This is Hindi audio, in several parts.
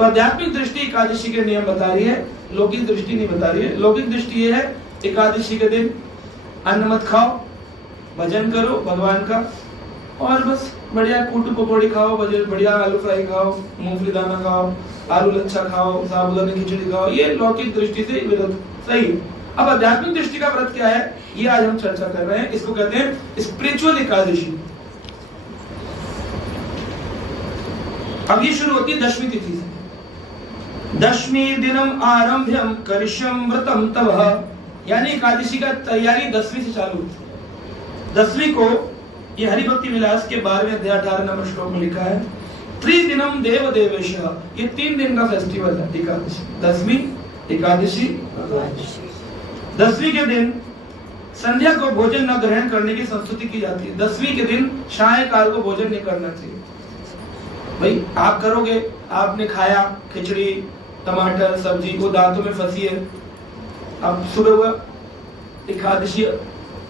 तो आध्यात्मिक दृष्टि एकादशी के नियम बता रही है, लौकिक दृष्टि नहीं बता रही है। लौकिक दृष्टि ये है एकादशी के दिन अन्न मत खाओ, भजन करो भगवान का, और बस बढ़िया कूटू पकौड़ी खाओ, बढ़िया आलू फ्राई खाओ, मूंगफली दाना खाओ, आलू लच्छा खाओ, साबूदाना खिचड़ी खाओ। ये लौकिक दृष्टि से विरुद्ध सही है। अब आध्यात्मिक दृष्टि का व्रत क्या है, ये आज हम चर्चा कर रहे हैं। इसको कहते हैं स्पिरिचुअल एकादशी। अब ये शुरू होती है दशमी तिथि से। दशमी दिनम आरंभ्यम करिष्यम व्रतम तब, यानी एकादशी का तैयारी 10वीं से चालू होती है। 10वीं को ये हरि भक्ति विलास के 12वें अध्याय 18 नंबर श्लोक में लिखा है, त्रिदिनम देव देवेश, ये 3 दिन का फेस्टिवल है एकादशी। 10वीं एकादशी, 10वीं के दिन संध्या को भोजन न ग्रहण करने की संस्तुति की जाती है। 10वीं के दिन सायंकाल को भोजन नहीं करना चाहिए। भाई आप करोगे, आपने खाया खिचड़ी टमाटर सब्जी, वो दांतों में फंसी है, अब सुबह हुआ एकादशी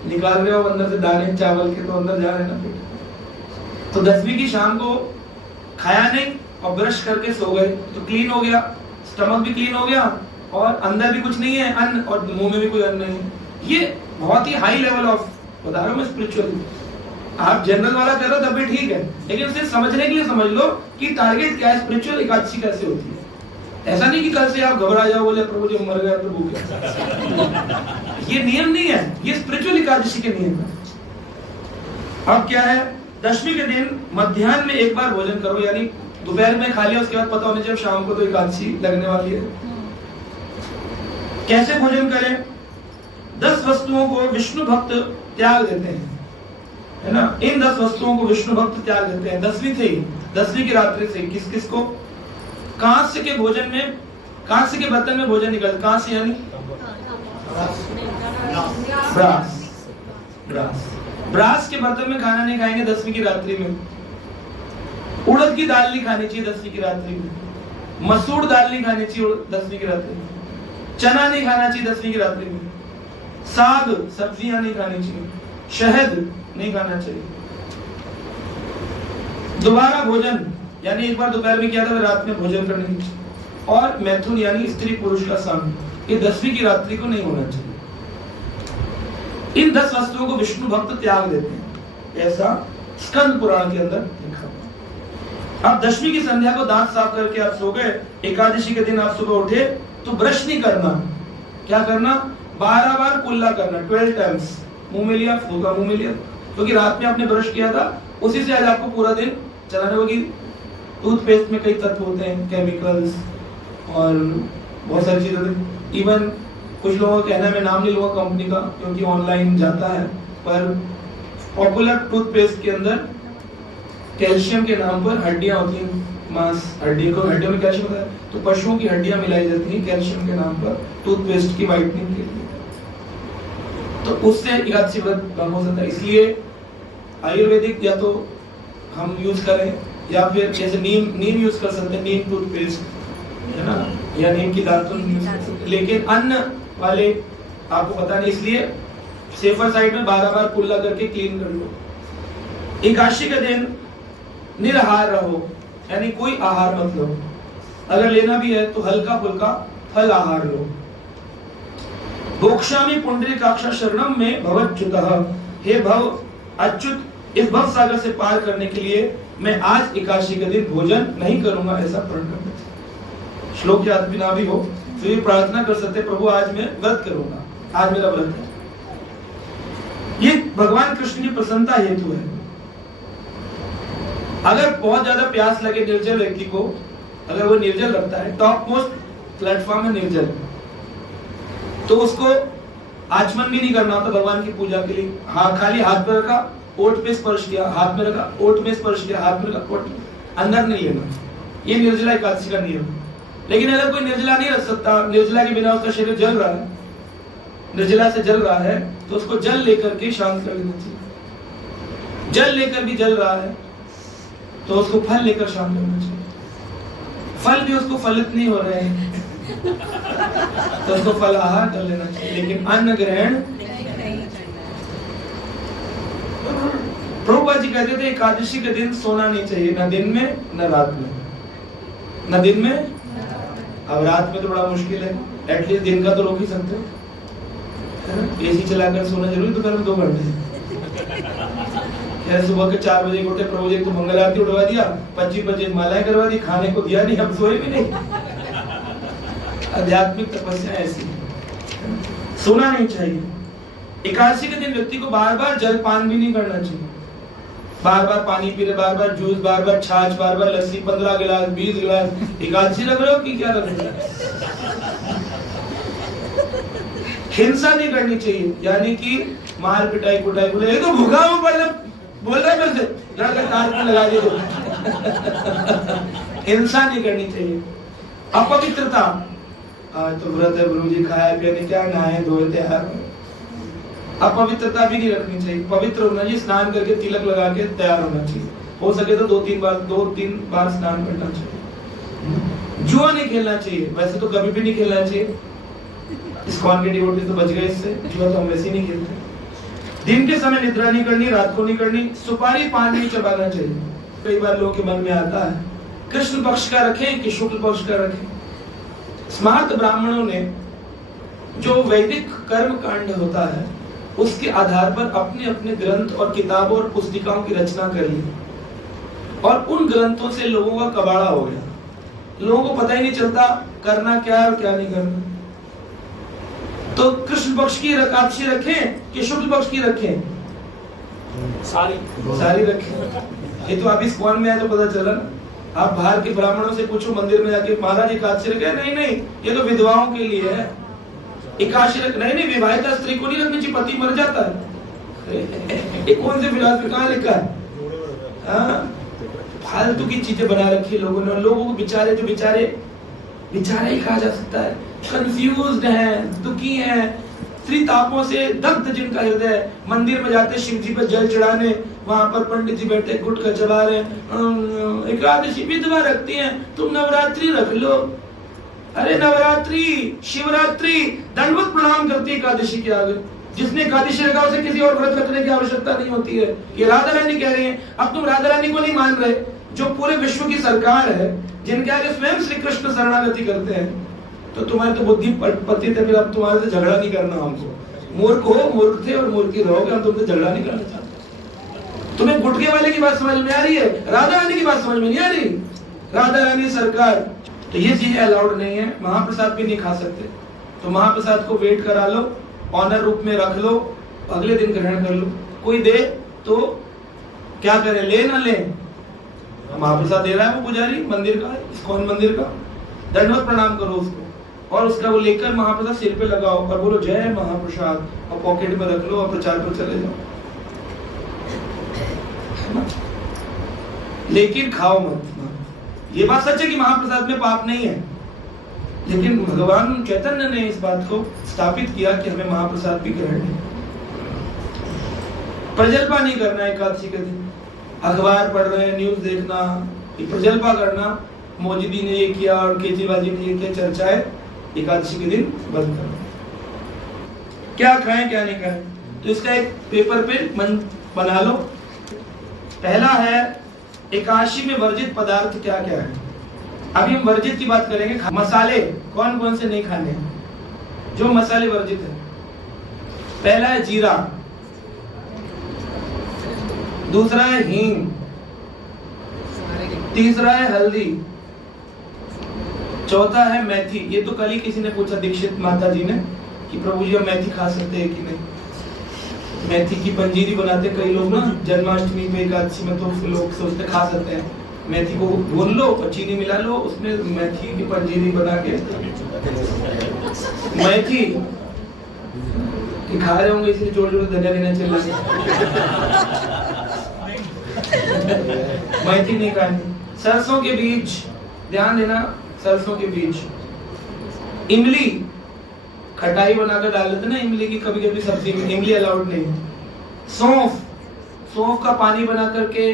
निकाल रहे हो अंदर से दाने चावल के, तो अंदर जा रहे ना पेट। तो 10वीं की शाम को खाया नहीं और ब्रश करके सो गए तो क्लीन हो गया, स्टमक भी क्लीन हो गया और अंदर भी कुछ नहीं है अन्न और मुंह में भी कोई अन्न नहीं है। ये बहुत ही हाई लेवल ऑफ बता रहा हूं मैं स्पिरिचुअल। आप जनरल वाला कर रहे हो तब भी ठीक है, लेकिन उसे समझने के लिए समझ लो कि टारगेट क्या है, स्पिरिचुअल एकादशी कैसे होती है। ऐसा नहीं कि कल से आप घबरा जाओ, बोले प्रभु जी मर गया प्रभु क्या। ये नियम नहीं है, ये स्पिरिचुअल एकादशी के नियम है। अब क्या है, 10वीं के दिन मध्याह्न में एक बार भोजन करो, यानी दोपहर में खा लिया, उसके बाद पता होने जब शाम को तो एकादशी लगने वाली है। कैसे भोजन करें, 10 वस्तुओं को विष्णु भक्त त्याग देते हैं, है ना। इन 10 वस्तुओं को विष्णु भक्त त्याग देते हैं 10वीं से ही, 10वीं की रात्रि से। किस किस को, कांस्य के भोजन में, कांस्य के बर्तन में भोजन निकल, कांस्य यानी ब्रास, ब्रास, ब्रास के बर्तन में खाना नहीं खाएंगे 10वीं की रात्रि में। उड़द की दाल नहीं खानी चाहिए 10वीं की रात्रि में। मसूर दाल नहीं खानी चाहिए 10वीं की रात्रि में। चना नहीं खाना चाहिए 10वीं की रात्रि में। साग सब्जियां नहीं खानी चाहिए। शहद नहीं खाना चाहिए। दोबारा भोजन, यानी एक बार दोपहर में किया था रात में भोजन करने की। और मैथुन यानी स्त्री पुरुष का संग, ये 10वीं की रात्रि को नहीं होना चाहिए। इन 10 वस्तुओं को विष्णु भक्त त्याग देते हैं, ऐसा स्कंद पुराण के अंदर लिखा हुआ। अब 10वीं की संध्या को दांत साफ करके आप सो गए, एकादशी के दिन आप सुबह उठे तो ब्रश नहीं करना। क्या करना, 12 बार कुल्ला करना, 12 टाइम्स। मुंह में लिया, फूका, मुंह में लिया, क्योंकि रात में आपने ब्रश किया था, उसी से आज आपको पूरा दिन चलाने होगी। टूथपेस्ट में कई तत्व होते हैं, केमिकल्स और बहुत सारी चीजें। इवन कुछ लोगों का कहना है, मैं नाम नहीं लूंगा कंपनी का क्योंकि ऑनलाइन जाता है, पर पॉपुलर टूथपेस्ट के अंदर कैल्शियम के नाम पर हड्डियां होती हैं, मांस, हड्डियों में कैल्शियम होता है, तो पशुओं की हड्डियां मिलाई जाती हैं कैल्शियम के नाम पर टूथपेस्ट की व्हाइटनिंग के लिए। तो उससे एकादशी व्रत भंग हो सकता है। इसलिए आयुर्वेदिक या तो हम यूज करें, या फिर जैसे नीम यूज कर सकते हैं, नीम टूथपेस्ट, है ना, या नीम की दातुन यूज कर सकते हैं। लेकिन अन्न वाले आपको पता नहीं, इसलिए सेफर साइड में 12 बार कुल्ला करके क्लीन कर लो। एकादशी का दिन निराहार रहो, यानी कोई आहार मत लो। अगर लेना भी है तो हल्का फुल्का फल आहार लो। भोक्षामि पुंडरीकाक्ष शरणम में भवच्युतः, हे भव अच्युत, इस भव सागर से पार करने के लिए मैं आज एकादशी के दिन भोजन नहीं करूंगा, ऐसा प्रण करना। श्लोक याद भी ना भी हो तो ये प्रार्थना कर सकते, प्रभु आज मैं व्रत करूंगा, आज मेरा व्रत है। ये भगवान कृष्ण की प्रसन्नता हेतु है। अगर बहुत ज्यादा प्यास लगे निर्जल व्यक्ति को, अगर वो निर्जल रखता है, टॉप मोस्ट प्लेटफॉर्म है निर्जल, तो उसको आचमन भी नहीं करना होता भगवान की पूजा के लिए। हाँ, खाली हाथ पे रखा, ओठ पे स्पर्श किया, हाथ में रखा, ओठ में स्पर्श किया, हाथ में रखा, ओठ में, अंदर नहीं लेना। ये निर्जला एकादशी का नियम। लेकिन अगर कोई निर्जला नहीं रख सकता, निर्जला के बिना उसका शरीर जल रहा है, निर्जला से जल रहा है, तो उसको जल लेकर के शांत कर देना चाहिए। जल लेकर भी जल रहा है तो उसको फल लेकर शांत करना चाहिए। फल भी उसको फलित नहीं हो रहे हैं तो उसको फल आहार कर लेना चाहिए, लेकिन अन्न ग्रहण। प्रभुपाद जी कहते थे एकादशी के दिन सोना नहीं चाहिए, न दिन में न रात में। ना दिन में, अब रात में तो बड़ा मुश्किल है, एटलीस्ट दिन का तो रोक ही सकते हो। एसी चलाकर सोना जरूरी, दोपहर में 2 घंटे। सुबह के 4 बजे उठे, प्रभु जी तो मंगल आरती उठवा दिया, 25 मालाएं करवा दी, खाने को दिया नहीं, हम सोए भी नहीं। आध्यात्मिक तपस्या ऐसी, सोना नहीं चाहिए। एकादशी के दिन व्यक्ति को बार बार जलपान भी नहीं करना चाहिए। बार बार पानी पी रहे, बार बार जूस, बार बार छाछ, बार बार लस्सी, 15 गिलास 20 गिलास। एकादशी रख रहे हो कि क्या रख रहे हो? हिंसा नहीं करनी चाहिए, यानी कि मार पिटाई कुटाई, बोले तो भूखा हूं, बोल रहा है मेरे से, लड़का कार में लगा दिया। हिंसा नहीं करनी चाहिए। अपवित्रता, आज तो व्रत है गुरुजी, खाया पिया नहीं, क्या नहाए धोए तैयार। अपवित्रता भी नहीं रखनी चाहिए, पवित्र होना चाहिए, स्नान करके तिलक लगा के तैयार होना चाहिए। हो सके तो 2-3 बार स्नान करना चाहिए। जुआ नहीं खेलना चाहिए, वैसे तो कभी भी नहीं खेलना चाहिए। इस्कॉन के डिवोटी तो बच गए इससे, जुआ तो हम वैसे ही नहीं खेलते। दिन के समय निद्रा नहीं करनी, रात को नहीं करनी। सुपारी पान नहीं चबाना चाहिए। कई बार लोगों के मन में आता है कृष्ण पक्ष का रखें कि शुक्ल पक्ष का रखें। स्मार्त ब्राह्मणों ने जो वैदिक कर्म कांड होता है उसके आधार पर अपने अपने ग्रंथ और किताबों और पुस्तिकाओं की रचना कर ली, और उन ग्रंथों से लोगों का कबाड़ा हो गया। लोगों को पता ही नहीं चलता करना क्या है और क्या नहीं करना। तो कृष्ण पक्ष की एकादशी रखें कि शुक्ल पक्ष की रखें? सारी रखें। ये तो आप इस कौन में है तो पता चला ना। आप बाहर के ब्राह्मणों से पूछो मंदिर में जाके, महाराज एकादशी रखे? नहीं, ये तो विधवाओं के लिए है। एकादशी रख नहीं, विवाहिता स्त्री को नहीं रखनी चाहिए, पति मर जाता है। ये कौन से फिलहाल कहाँ लिखा है? फालतू की चीजें बना रखी लोगों ने। लोगों को बेचारे ही कहा जा सकता है, कंफ्यूज्ड हैं, दुखी हैं, त्रितापों से दग्ध जिनका हृदय। मंदिर में जाते शिव जी पर जल चढ़ाने, वहां पर पंडित जी बैठे गुटखा चबा रहे, एकादशी विधवा रखती हैं, तुम नवरात्रि रख लो। अरे नवरात्रि, शिवरात्रि, दंडवत प्रणाम करती है एकादशी के आगे। जिसने एकादशी रखा उसे किसी और व्रत रखने की आवश्यकता नहीं होती है। ये राधा रानी कह रही है। अब तुम राधा रानी को नहीं मान रहे, जो पूरे विश्व की सरकार है, जिनके आगे स्वयं श्री कृष्ण शरणागति करते हैं, तो तुम्हारी तो बुद्धि पति थे, फिर अब तुम्हारे से झगड़ा नहीं करना हमको। मूर्ख हो, मूर्ख थे और मूर्ख ही रहोगे, हम तुमसे झगड़ा नहीं करना चाहते। तुम्हें गुटके वाले की बात समझ में आ रही है, राधा रानी की बात समझ में नहीं आ रही। राधा रानी सरकार, तो ये चीजें अलाउड नहीं है। महाप्रसाद भी नहीं खा सकते, तो महाप्रसाद को वेट करा लो, ऑनर रूप में रख लो, अगले दिन ग्रहण कर लो। कोई दे तो क्या करे, ले ना ले, महाप्रसाद दे रहा है वो पुजारी मंदिर का, इस्कॉन मंदिर का, दंडवत प्रणाम करो उसको, और उसका वो लेकर महाप्रसाद सिर पे लगाओ और बोलो जय महाप्रसाद, और पॉकेट में रख लो और प्रचार पर चले जाओ। लेकिन खाओ मत। ये बात सच है कि महाप्रसाद में पाप नहीं है, लेकिन भगवान चैतन्य ने इस बात को स्थापित किया कि हमें महाप्रसाद भी ग्रहण है। प्रजल्पा नहीं करना एकादशी के दिन। अखबार पढ़ रहे हैं, न्यूज देखना, प्रजल्पा करना, मोदी जी ने ये किया और केजरीवाल जी ने ये किया, चर्चाएं एकादशी के दिन बंद करो। क्या खाएं क्या नहीं खाएं, तो इसका एक पेपर पे मन बना लो। पहला है एकादशी में वर्जित पदार्थ क्या क्या है। अभी हम वर्जित की बात करेंगे। मसाले कौन कौन से नहीं खाने, जो मसाले वर्जित है। पहला है जीरा, दूसरा है हींग, तीसरा है हल्दी, चौथा है मेथी। ये तो कल ही किसी ने पूछा दीक्षित माता जी ने कि प्रभु जी हम मेथी खा सकते हैं कि नहीं। मेथी की पंजीरी बनाते कई लोग ना जन्माष्टमी पे, एकादशी में, तो लोग सोचते खा सकते हैं। मेथी को भून लो और चीनी मिला लो, उसमें मेथी की पंजीरी बना के, मेथी खा रहे होंगे इसलिए जोर जोर से धनिया देना चाहिए। मेथी नहीं खानी। सरसों के बीज, ध्यान देना, सरसों के बीज। इमली, खटाई बनाकर डाल देते ना इमली की कभी कभी सब्जी में, इमली अलाउड नहीं है। सौंफ, सौंफ का पानी बना करके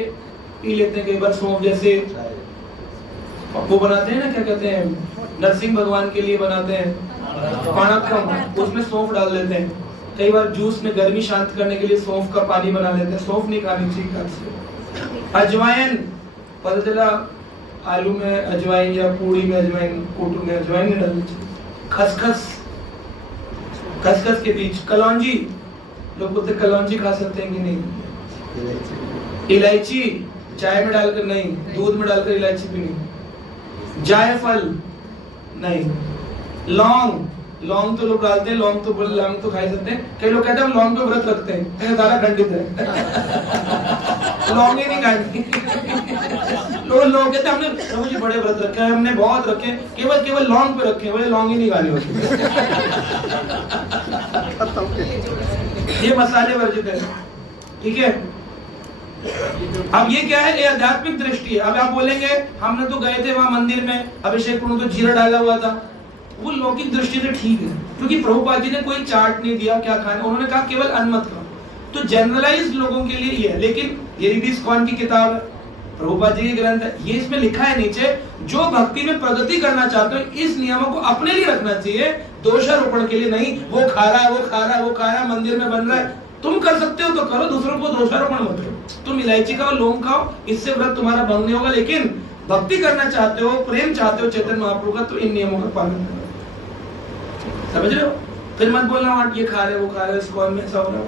पी लेते हैं कई बार। सौंफ जैसे वो बनाते हैं ना, क्या कहते हैं, नरसिंह भगवान के लिए बनाते हैं पाणकम, उसमें सौंफ डाल देते हैं। कई बार जूस में गर्मी शांत करने के लिए सौंफ का पानी बना लेते हैं। सौंफ नहीं खानी चाहिए। अजवाइन, पलतला, आलू में अजवाइन या पूड़ी में अजवाइन, कोटू में अजवाइन नहीं डालनी चाहिए। खसखस, खसखस के बीज, कलौंजी, लोग बोलते कलौंजी खा सकते हैं कि नहीं। इलायची चाय में डालकर नहीं, दूध में डालकर इलायची भी नहीं। जायफल नहीं। लौंग, लौंग तो लोग डालते हैं, लौंग तो खा सकते हैं। कई लोग कहते हैं हम लौंग पे व्रत रखते हैं, सारा खंडित है। लौंग ही नहीं खानी। लोग कहते हैं हमने प्रभु जी बड़े व्रत रखे हैं, हमने बहुत रखे, केवल लौंग पे रखे, बोले लौंग ही नहीं खानी होती। ये मसाले वर्जित है, ठीक है। अब ये क्या है, ये आध्यात्मिक दृष्टि है। अब आप बोलेंगे हमने तो गए थे वहां मंदिर में, अभिषेक पूर्ण तो जीरा डाला हुआ था, वो लौकिक दृष्टि से ठीक है, क्योंकि प्रभुपाद जी ने कोई चार्ट नहीं दिया क्या खाना, उन्होंने कहा केवल अन्न मत खाओ। तो जनरलाइज लोगों के लिए ये है। लेकिन ये भी इस्कॉन की किताब है, प्रभुपाद जी की ग्रंथ है, ये इसमें लिखा है नीचे, जो भक्ति में प्रगति करना चाहते हो इस नियमों को अपने लिए रखना चाहिए, दोषारोपण के लिए नहीं। वो खा रहा है, वो खा रहा है, वो खा रहा है, मंदिर में बन रहा है, तुम कर सकते हो तो करो, दूसरों को दोषारोपण मत करो। तुम इलायची खाओ, लौंग खाओ, इससे व्रत तुम्हारा भंग नहीं होगा। लेकिन भक्ति करना चाहते हो, प्रेम चाहते हो चैतन्य महाप्रभु का, तो इन नियमों का पालन करो। समझ रहे हो? फिर मत बोलना ये खा रहे, वो खा रहे, इस्कॉन में ऐसा हो रहा है।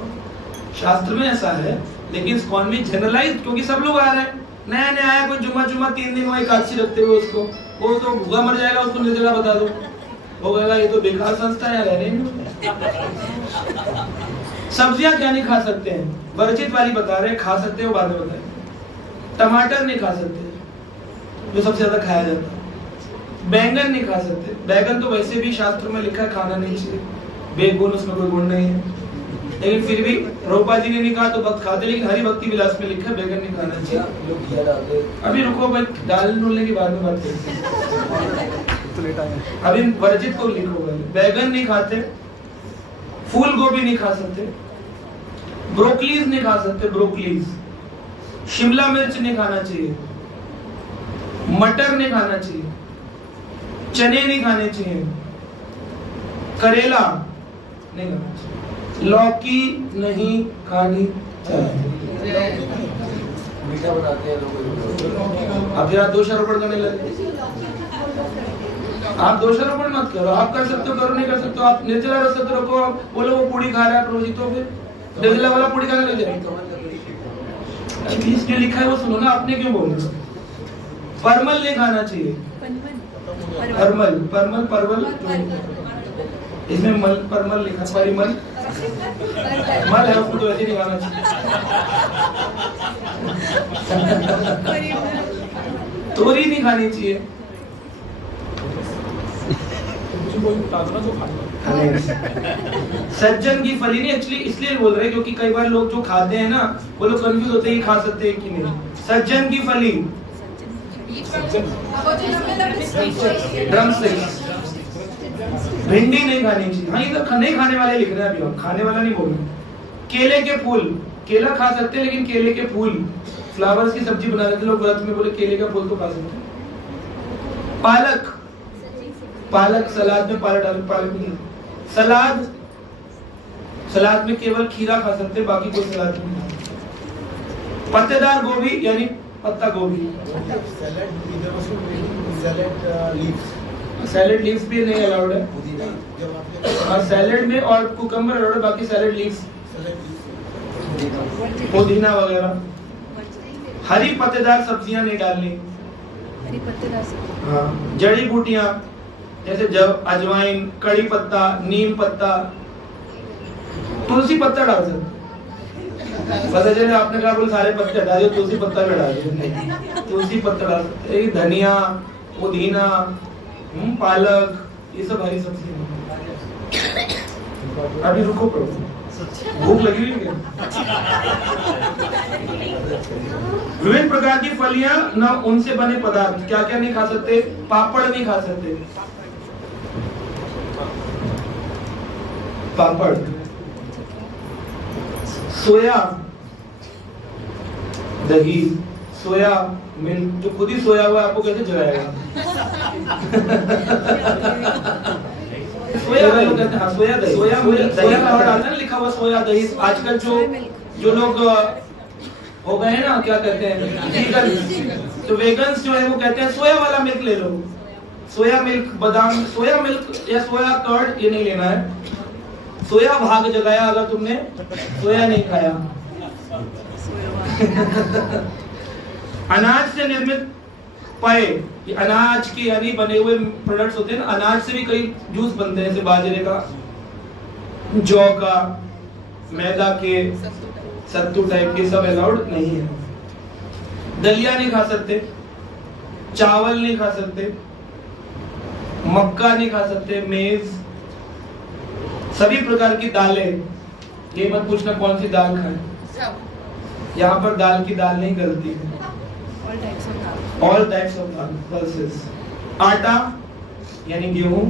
शास्त्र में ऐसा है, लेकिन इस्कॉन में जनरलाइज, क्योंकि सब लोग आ रहे हैं, नया नया आया कोई जुम्मा 3 दिन वही एकादशी रखते हुए, उसको वो तो भूखा मर जाएगा, उसको निर्जला बता दो, वो कहेगा ये तो बेकार संस्था है, रह रहे। सब्जियां क्या नहीं खा सकते हैं, वर्जित वाली बता रहे, खा सकते हो बाद में बताए। टमाटर नहीं खा सकते, जो सबसे ज्यादा खाया जाता है। बैंगन नहीं खा सकते, बैंगन तो वैसे भी शास्त्र में लिखा है खाना नहीं चाहिए, बेगुण, उसमें कोई गुण नहीं है। लेकिन फिर भी प्रभुपाद जी ने नहीं कहा तो भक्त खाते, लेकिन हरि भक्ति विलास में लिखा है बैंगन नहीं खाना चाहिए। अभी रुको भाई, दाल डूलने की बाद में बात करते हैं, अभी वर्जित को लिखो। बैंगन नहीं खाते, फूल गोभी नहीं खा सकते, ब्रोकलीज नहीं खा सकते, ब्रोकलीज, शिमला मिर्च नहीं खाना चाहिए, मटर नहीं खाना चाहिए, चने नहीं खाने चाहिए, करेला नहीं खाना चाहिए, लौकी नहीं खानी चाहिए। मीठा बनाते हैं लोग। अब फिर आप दोषारोपण करने लगे। आप दोषारोपण मत करो, आप कर सकते हो, करो, नहीं कर सकते हो, आप निर्जला रख सकते रखो। बोलो वो पूड़ी खा रहा है प्रभु जी, तो फिर निर्जला वाला पूड़ी खाने लग जाए। इसमें लिखा है वो सुनो ना, आपने क्यों बोल रहे हो? परमल नहीं खाना चाहिए, परमल, परमल, परवल, इसमें मल, परमल लिखा, परिमल मल है, उसको तो वैसे नहीं खाना चाहिए। तोरी नहीं खानी चाहिए। सज्जन की फली नहीं, एक्चुअली इसलिए बोल रहे हैं क्योंकि कई बार लोग जो खाते हैं ना, वो लोग कंफ्यूज होते हैं खा सकते हैं कि नहीं। सज्जन की फली, ड्रमस्टिक्स, भिंडी नहीं खानी चाहिए। हाँ, ये तो नहीं खाने वाले लिख रहे हैं, अभी हम खाने वाला नहीं बोल रहे। केले के फूल, केला खा सकते हैं, लेकिन केले के फूल, फ्लावर्स की सब्जी बना देते लोग व्रत में, बोले केले का फूल तो खा सकते हैं। पालक, पालक सलाद में पालक डाल, पालक नहीं। सलाद, सलाद में केवल खीरा खा सकते हैं, बाकी कोई सलाद नहीं। पत्तेदार गोभी यानी पत्ता गोभी, सैलेड लीव्स भी नहीं अलाउड है, और सैलेड में और कुकम्बर अलाउड है, बाकी सैलेड लीव्स, पुदीना वगैरह। हरी पत्तेदार सब्जियां नहीं डालनी। हरी पत्तेदार, हाँ, जड़ी बूटियां जैसे जब, अजवाइन, कड़ी पत्ता, नीम पत्ता, तुलसी पत्ता डाल सकते। पता चले आपने कहा बोले सारे पत्ते हटा दिए, तुलसी पत्ता भी डाल दिए, तुलसी पत्ता डाल सकते। धनिया, पुदीना, पालक, ये सब हरी सब्जी। अभी रुको प्रभु, भूख लगी हुई है। विभिन्न प्रकार की फलियां, न उनसे बने पदार्थ, क्या क्या नहीं खा सकते? पापड़ नहीं खा सकते, पापड़, सोया, दही, सोया मिल्क, जो खुद ही सोया हुआ आपको कैसे जलाएगा? सोया दही कहते हैं, सोया दही, सोया मिल्क, सोया का डालना लिखा हुआ सोया दही। आजकल जो लोग हो गए ना, क्या कहते हैं, वीगन। तो वेगन्स जो है वो कहते हैं सोया वाला मिल्क ले लो, सोया मिल्क, बादाम, सोया मिल्क या सोया कर्ड ये नहीं लेना है। सोया भाग जगाया अगर तुमने सोया नहीं खाया। अनाज से निर्मित पेय, ये अनाज के यानी बने हुए प्रोडक्ट्स होते हैं ना, अनाज से भी कई जूस बनते हैं, जैसे बाजरे का, जौ का, मैदा के, सत्तू टाइप के, सब अलाउड नहीं है। दलिया नहीं खा सकते, चावल नहीं खा सकते, मक्का नहीं खा सकते, मेज, सभी प्रकार की दालें, ये मत पूछना कौन सी दाल खाएं, यहाँ पर दाल की दाल नहीं गलती है, all types of dal, pulses. आटा यानी गेहूं,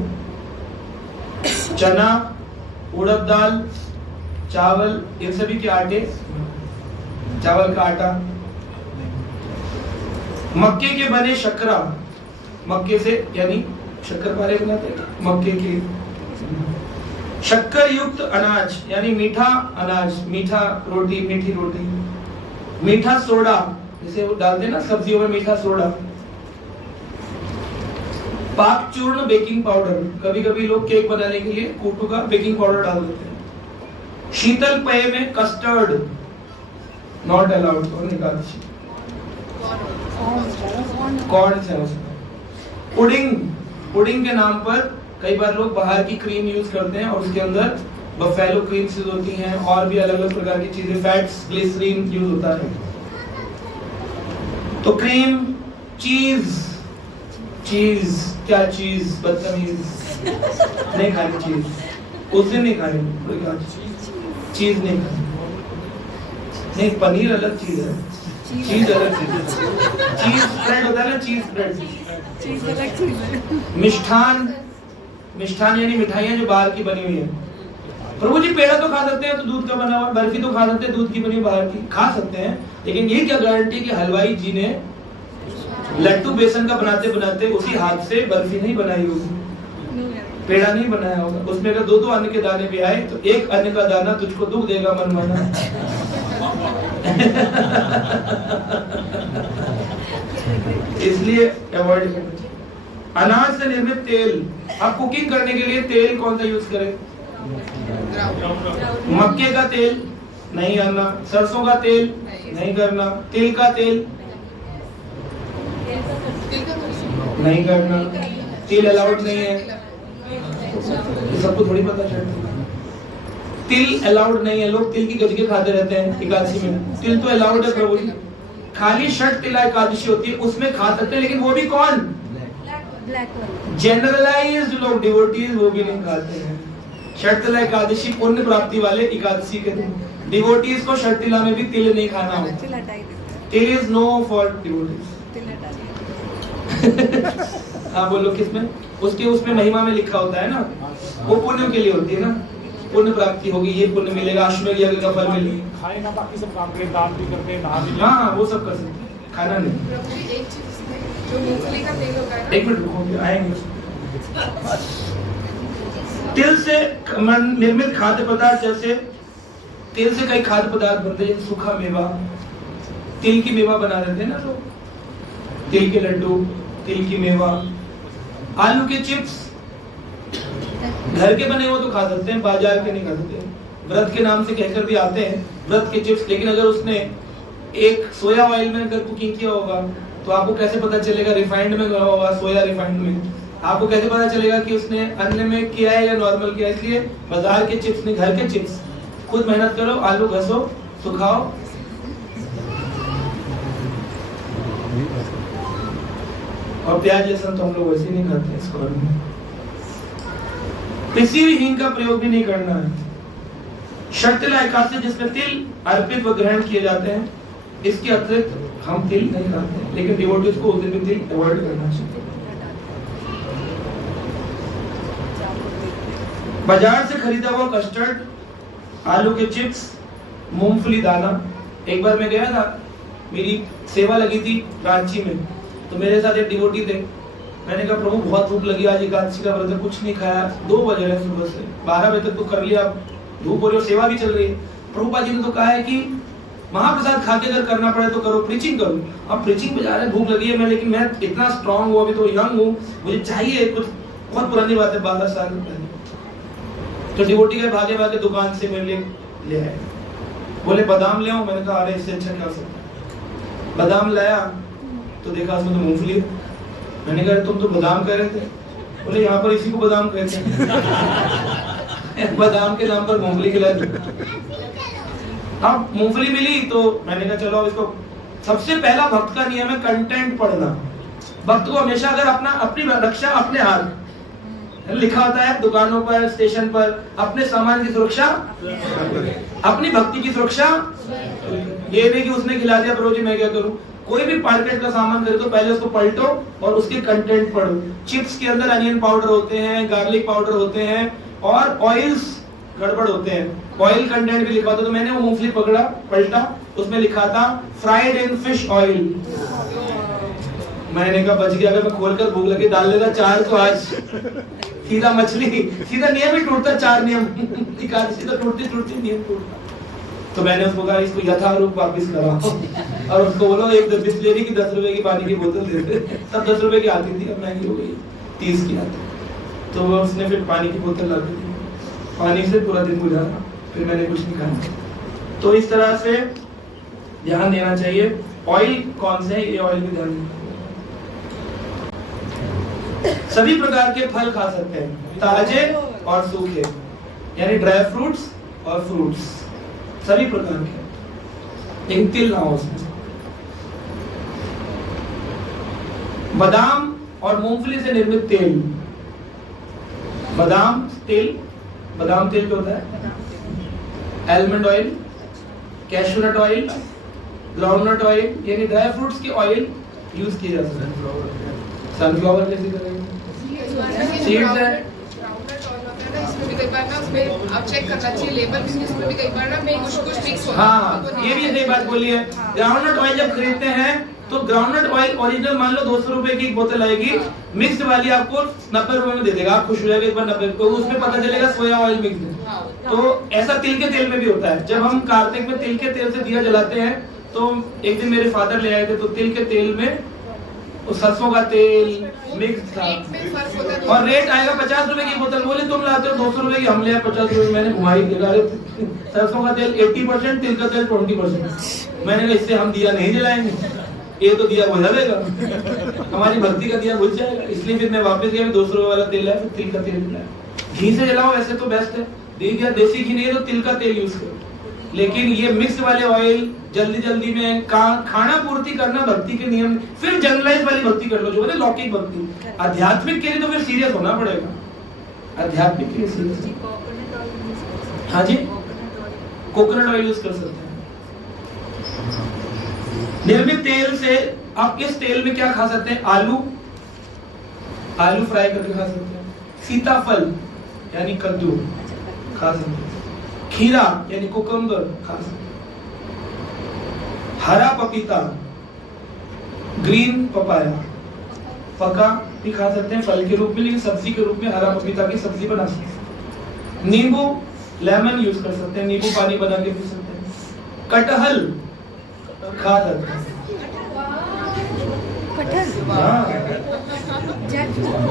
चना, उड़द दाल, चावल, इन सभी के आटे, चावल का आटा। मक्के के बने शक्करा, मक्के से यानी शक्करपारे बनाते हैं, मक्के के। शक्कर युक्त अनाज यानी मीठा अनाज, मीठा रोटी, मीठी रोटी। मीठा सोडा, जैसे वो डालते हैं ना सब्जियों में मीठा सोडा। पाक चूर्ण बेकिंग पाउडर, कभी कभी लोग केक बनाने के लिए कोको का बेकिंग पाउडर डाल देते हैं। शीतल पेय में कस्टर्ड नॉट अलाउड, और निकाल कॉर्न से उसमें। पुडिंग, पुडिंग के नाम पर कई बार लोग बाहर की क्रीम यूज करते हैं और उसके अंदर बफेलो क्रीम्स यूज होती हैं और भी अलग अलग प्रकार की चीजें, फैट्स, ग्लिसरीन यूज होता है। तो क्रीम, चीज, चीज क्या चीज, बदतमीज, नहीं खानी चीज, उस दिन नहीं खानी चीज, नहीं खानी, नहीं, पनीर अलग चीज है, चीज अलग चीज है, चीज स्प्रेड होता है ना, चीज स्प्रेड। मिष्ठान, मिष्ठान यानी मिठाइयाँ जो बाहर की बनी हुई है। प्रभु जी पेड़ा तो खा सकते हैं, तो दूध का बना हुआ, बर्फी तो खा सकते हैं, दूध की बनी बाहर की खा सकते हैं, लेकिन ये क्या गारंटी कि हलवाई जी ने लड्डू बेसन का बनाते बनाते उसी हाथ से बर्फी नहीं बनाई होगी, पेड़ा नहीं बनाया होगा। उसमें अगर दो दो अन्न के दाने भी आए तो एक अन्न का दाना तुझको दुख देगा मनमाना। इसलिए अवॉइड करें। अनाज से निर्मित तेल, आप कुकिंग करने के लिए तेल कौन सा यूज करें? मक्के का तेल नहीं करना, सरसों का तेल नहीं करना, तिल का तेल नहीं करना, तिल अलाउड नहीं है, ये सबको थोड़ी पता चलता। तिल अलाउड नहीं है, लोग तिल की गजके खाते रहते हैं एकादशी में, तिल तो अलाउड है प्रभु जी। खाली षट तिला एकादशी होती है उसमें खा सकते हैं, लेकिन वो भी कौन? जनरलाइज्ड लोग, डिवोटीज, वो भी नहीं खाते हैं। षट तिला एकादशी पुण्य प्राप्ति वाले एकादशी के दिन, डिवोटीज को षट तिला में भी तिल नहीं खाना होता। तिल इज नो फॉर डिवोटीज। हाँ बोलो किसमें? उसके उसमें महिमा में लिखा होता है ना, वो पुण्य के लिए होती है ना, पुण्य प्राप्ति होगी, ये पुण्य मिलेगा, अश्वमेध यज्ञ का फल मिलेगा। खाए ना, बाकी सब काम करें, दान भी करते हैं, नहा भी। हाँ वो सब कर सकते हैं, खाना नहीं। जो मूंगफली का तेल होता है ना, एक मिनट रुको, आएंगे। तिल से निर्मित खाद्य पदार्थ, जैसे तिल से कई खाद्य पदार्थ बनते हैं, सूखा मेवा, तिल की मेवा बना देते हैं ना लोग, तिल के लड्डू, तिल की मेवा। आलू के चिप्स, घर के बने हुए तो खा सकते हैं, बाजार के नहीं खा सकते। व्रत के नाम से कहकर भी आते हैं व्रत के चिप्स, लेकिन अगर उसने एक सोया ऑयल में अगर कुकिंग किया होगा तो आपको कैसे पता चलेगा? रिफाइंड में गया होगा, सोया रिफाइंड में, आपको कैसे पता चलेगा कि उसने अन्न में किया है या नॉर्मल किया है? इसलिए बाजार के चिप्स नहीं, घर के चिप्स। खुद मेहनत करो, आलू घसो, सुखाओ, और प्याज लहसुन तो हम लोग वैसे नहीं खाते हैं इसको। किसी भी हींग का प्रयोग भी नहीं करना है। षट तिला एकादशी जिसमें तिल अर्पित व ग्रहण किए जाते हैं, इसके अतिरिक्त हम तिल नहीं खाते हैं, लेकिन डिवोटीज को उस दिन भी तिल अवॉइड करना चाहिए। बाजार से खरीदा हुआ कस्टर्ड, आलू के चिप्स, मूंगफली दाना। एक बार मैं गया था, मेरी सेवा लगी थी रांची में, तो मेरे साथ एक डिवोटी थे। मैंने कहा प्रभु बहुत भूख लगी, आज एकादशी का व्रत है, कुछ नहीं खाया, 2 बज रहे सुबह से, 12 बजे तक तो कर लिया, धूप हो रही और सेवा भी चल रही है। प्रभुपाद जी ने तो कहा है कि महाप्रसाद खा के अगर करना पड़े तो करो, प्रीचिंग करो। अब प्रीचिंग पे जा रहे हैं, भूख लगी है मैं, लेकिन मैं इतना स्ट्रांग हूँ, अभी तो यंग हूँ, मुझे चाहिए कुछ। बहुत पुरानी बात है, 12 साल पहले। तो डिवोटी गए भागे भागे दुकान से मेरे लिए ले आए, बोले बादाम ले आओ। मैंने कहा अरे इससे अच्छा क्या हो सकता है। बादाम लाया तो देखा उसमें तो मूंगफली है। मैंने कहा तुम तो बादाम कह रहे थे। बोले यहाँ पर इसी को बादाम कहते हैं। बादाम के नाम पर मूंगफली खिला दी। अब मूंगफली मिली तो मैंने कहा चलो अब इसको। सबसे पहला भक्त का नियम है कंटेंट पढ़ना। भक्त को हमेशा अगर अपनी रक्षा अपने हाथ, लिखा होता है दुकानों पर, स्टेशन पर, अपने सामान की सुरक्षा, अपनी भक्ति की सुरक्षा। ये नहीं कि उसने खिला दिया परोजी मैं क्या करूं। कोई भी मार्केट का सामान खरीदो पहले उसको पलटो और उसके कंटेंट पढ़ो। चिप्स के अंदर अनियन पाउडर होते हैं, गार्लिक पाउडर होते हैं और ऑयल्स गड़बड़ होते हैं। ऑयल कंटेंट भी लिखा होता। तो मैंने वो मूंगफली पकड़ा, पलटा, उसमें लिखा था फ्राइड इन फिश ऑयल। मैंने कहा बच गया, अगर मैं खोलकर भूख लगी डाल देता 4 तो आज सीधा मछली, सीधा नियम ही टूटता। 4 नियम एकादशी तो टूटती नियम टूटता। तो मैंने उसको कहा इसको यथारूप वापस कराओ और उसको बोलो एक बिस्लेरी की 10 रुपए की पानी की बोतल दे दे। तब 10 रुपए की आती थी, अब महंगी हो गई 30 की आती। तो उसने फिर पानी की बोतल ला दी, पानी से पूरा दिन गुजारा, फिर मैंने कुछ नहीं खाया। तो इस तरह से ध्यान देना चाहिए। ऑयल कौन से है ये ऑयल भी ध्यान देना। सभी प्रकार के फल खा सकते हैं, ताजे और सूखे, यानी ड्राई फ्रूट्स और फ्रूट्स सभी प्रकार के, लेकिन तिल ना हो उसमें। बादाम और मूंगफली से निर्मित तेल, बादाम तेल क्या होता है? Almond oil, cashew nut oil, groundnut oil, यानी ड्राई फ्रूट्स के ऑयल यूज किए जा सकते हैं। सनफ्लावर जैसी सीड्स है। इसमें भी कई बार ना उसमें आप चेक करना चाहिए लेबल, इसमें भी कई बार ना कुछ मिक्स होता है। हाँ, ये भी सही बात बोली है। ग्राउंडनट ऑयल जब खरीदते हैं तो ग्राउंडनट ऑयल ओरिजिनल मान लो 200 रुपए की एक बोतल आएगी, मिक्स्ड वाली आपको 90 रुपए में दे देगा। आप खुश हो जाएगा एक बार 90 रुपए, उसमें पता चलेगा सोया ऑयल मिक्स है। तो ऐसा तिल के तेल में भी होता है। जब हम कार्तिक में तिल के तेल से दिया जलाते हैं तो एक दिन मेरे फादर ले आए थे, तो तिल के तेल में सरसों का तेल मिक्स था और रेट आएगा 50 रुपए की बोतल। बोले तुम लाते हो 200 रुपए की, हम ले 50 रुपए। मैंने घुमाई दिखा, सरसों का तेल 80%, तिल का तेल 20%। मैंने कहा इससे हम दिया नहीं जलाएंगे, ये तो दिया बुझा देगा, हमारी भक्ति का दिया बुझ जाएगा। इसलिए फिर मैं वापस गया, 200 रुपए वाला तेल लाया, फिर तिल का तेल लाया। घी से जलाओ वैसे तो बेस्ट है, देसी घी नहीं है तो तिल का तेल यूज करो। लेकिन ये मिक्स वाले ऑयल जल्दी में खाना पूर्ति करना भक्ति के नियम। फिर जनरलाइज वाली भक्ति कर लो, जो है लौकिक भक्ति। आध्यात्मिक के लिए तो फिर सीरियस होना पड़ेगा। आध्यात्मिक के लिए सीरियस। हाँ जी, कोकोनट ऑयल यूज कर सकते हैं। निर्मित तेल से आप इस तेल में क्या खा सकते हैं? आलू फ्राई करके खा सकते हैं। सीताफल यानी कद्दू खा सकते हैं। खीरा यानी कुकुम्बर खा सकते हैं। हरा पपीता, ग्रीन पपाया, पका भी खा सकते हैं फल के रूप में, लेकिन सब्जी के रूप में हरा पपीता की सब्जी बना सकते हैं। नींबू, लेमन यूज कर सकते हैं, नींबू पानी बना के पी सकते हैं। कटहल खा सकते हैं।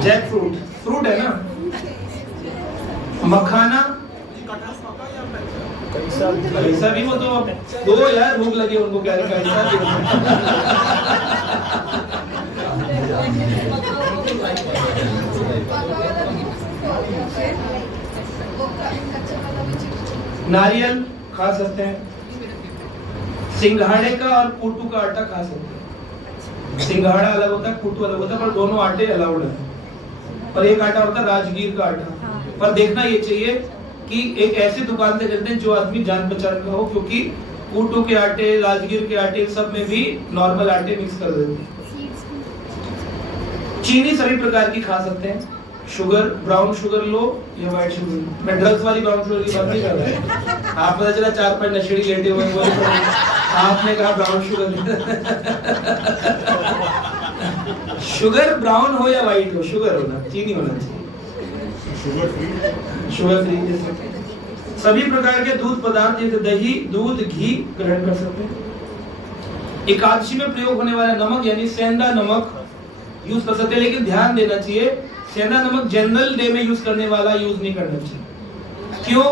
जैक फ्रूट है ना। मखाना, कैसा भी, वो तो दो यार भूख लगी उनको, क्या कैसा भी नारियल खा सकते हैं। सिंघाड़े का और कूटू का आटा खा सकते हैं। सिंघाड़ा अलग होता है, कूटू अलग होता है, पर दोनों आटे अलाउड है। और एक आटा होता है राजगीर का आटा। पर देखना ये चाहिए कि एक ऐसी दुकान से खरीदते हैं जो आदमी जान पहचान का हो, क्योंकि कूटू के आटे, राजगीर के आटे, सब में भी नॉर्मल आटे मिक्स कर देते हैं। चीनी सभी प्रकार की खा सकते हैं। शुगर, ब्राउन शुगर लो या व्हाइट शुगर लो। मैं ड्रग्स वाली ब्राउन शुगर की बात नहीं कर रहा। आप पता चला 4-5 नशेड़ी लेटे हुए, आपने कहा ब्राउन शुगर। शुगर ब्राउन हो या व्हाइट हो, शुगर होना, चीनी होना चाहिए। शुगर फ्री सभी प्रकार के दूध पदार्थ जैसे दही, दूध, घी ग्रहण कर सकते हैं। एकादशी में प्रयोग होने वाला नमक यानी सेंधा नमक यूज कर सकते हैं, लेकिन ध्यान देना चाहिए सेंधा नमक जनरल डे में यूज करने वाला यूज नहीं करना चाहिए। क्यों?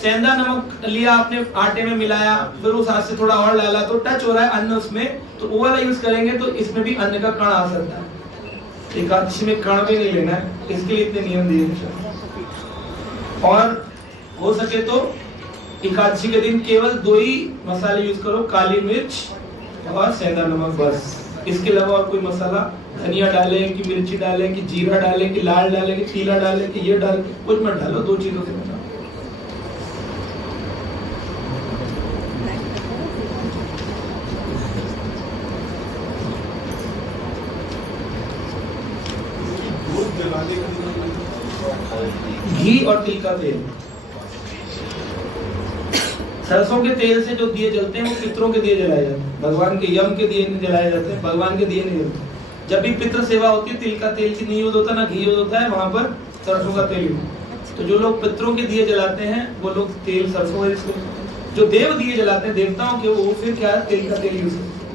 सेंधा नमक लिया आपने, आटे में मिलाया, फिर उस हाथ से थोड़ा और डाला तो टच हो रहा है अन्न उसमें, तो वो वाला यूज करेंगे तो इसमें भी अन्न का कण आ सकता है। एकादशी में कण भी नहीं लेना है, इसके लिए इतने नियम दिए हैं। और हो सके तो एकादशी के दिन केवल 2 ही मसाले यूज करो, काली मिर्च और सेंधा नमक, बस। इसके अलावा और कोई मसाला, धनिया डाले कि मिर्ची डाले कि जीरा डाले कि लाल डाले कि पीला डाले कि ये डाले, कुछ मत डालो, 2 चीजों से बनाओ। घी और तिल का तेल, सरसों के तेल से जो दिए जलते हैं वो पितरों के दिए जलाए जाते हैं, भगवान के यम के दिए नहीं जलाए जाते हैं, भगवान के दिए नहीं जलते। जब भी पितृ सेवा होती है तिल का तेल नहीं यूज होता, ना घी यूज होता है, वहां पर सरसों का तेल यूज। तो जो लोग पितरों के दिए जलाते हैं वो लोग तेल सरसों, जो देव दिए जलाते हैं देवताओं के, वो फिर क्या है, तिल का तेल यूज करते हैं।